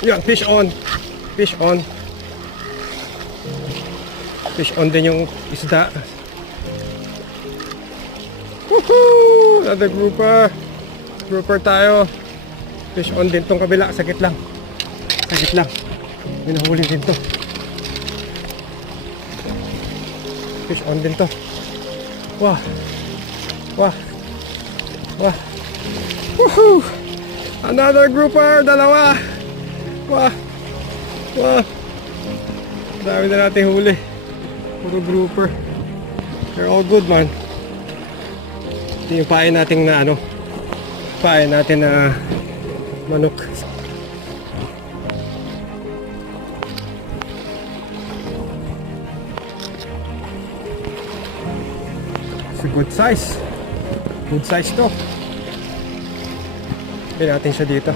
Yan, fish on. Fish on. Fish on din yung isda. Woohoo! Another grouper. Grouper tayo. Fish on din tong kabila. Sakit lang. Sakit lang. May nahuli din to. Fish on din to. Wah. Wah. Wah. Woohoo! Another grouper. Dalawa. Wah. Wah. Dami na natin huli. Puro grouper. They're all good, man. Ito yung pain natin na ano. Pain natin na manok. It's a good size. Good size to. Pili natin siya dito.